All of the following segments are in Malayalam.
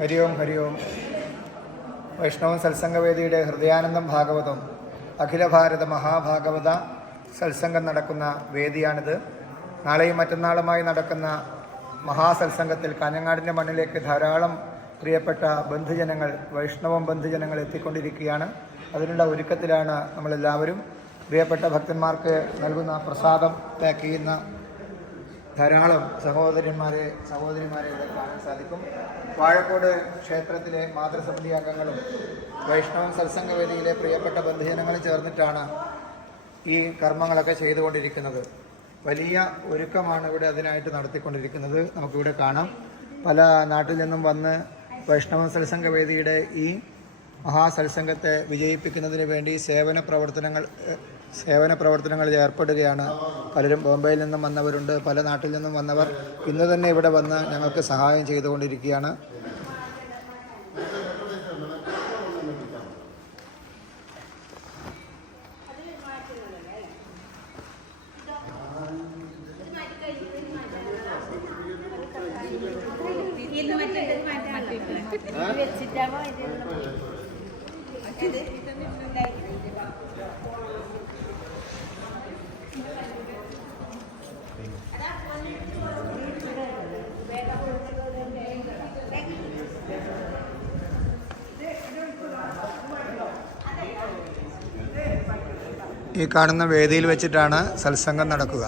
ഹരി ഓം ഹരി ഓം. വൈഷ്ണവ സത്സംഗവേദിയുടെ ഹൃദയാനന്ദം ഭാഗവതം. അഖില ഭാരത മഹാഭാഗവത സത്സംഗം നടക്കുന്ന വേദിയാണിത്. നാളെയും മറ്റന്നാളുമായി നടക്കുന്ന മഹാസത്സംഗത്തിൽ കാഞ്ഞങ്ങാടിന്റെ മണ്ണിലേക്ക് ധാരാളം പ്രിയപ്പെട്ട ബന്ധുജനങ്ങൾ വൈഷ്ണവം ബന്ധുജനങ്ങൾ എത്തിക്കൊണ്ടിരിക്കുകയാണ്. അതിനുള്ള ഒരുക്കത്തിലാണ് നമ്മളെല്ലാവരും. പ്രിയപ്പെട്ട ഭക്തന്മാർക്ക് നൽകുന്ന പ്രസാദം പാക്ക് ചെയ്യുന്ന ധാരാളം സഹോദരന്മാരെ സഹോദരിമാരെ ഇവിടെ കാണാൻ സാധിക്കും. വാഴക്കോട് ക്ഷേത്രത്തിലെ മാതൃസമിതി അംഗങ്ങളും വൈഷ്ണവ സത്സംഗവേദിയിലെ പ്രിയപ്പെട്ട ബന്ധുജനങ്ങളും ചേർന്നിട്ടാണ് ഈ കർമ്മങ്ങളൊക്കെ ചെയ്തുകൊണ്ടിരിക്കുന്നത്. വലിയ ഒരുക്കമാണ് ഇവിടെ അതിനായിട്ട് നടത്തിക്കൊണ്ടിരിക്കുന്നത്. നമുക്കിവിടെ കാണാം. പല നാട്ടിൽ നിന്നും വന്ന് വൈഷ്ണവ സത്സംഗവേദിയുടെ ഈ മഹാസത്സംഗത്തെ വിജയിപ്പിക്കുന്നതിന് വേണ്ടി സേവന പ്രവർത്തനങ്ങൾ സേവന പ്രവർത്തനങ്ങളിൽ ഏർപ്പെടുകയാണ്. പലരും ബോംബെയിൽ നിന്നും വന്നവരുണ്ട്. പല നാട്ടിൽ നിന്നും വന്നവർ ഇന്ന് തന്നെ ഇവിടെ വന്ന് ഞങ്ങൾക്ക് സഹായം ചെയ്തുകൊണ്ടിരിക്കുകയാണ്. വെച്ചിട്ടാവോ ഇത്? ഈ കാണുന്ന വേദിയിൽ വെച്ചിട്ടാണ് സത്സംഗം നടക്കുക.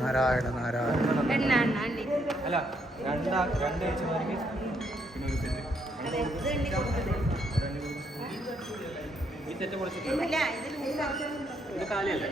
നാരായണ നാരായണ ഒരു സെറ്റ് ഇത് ഈ സെറ്റ് കാലിയല്ലേ?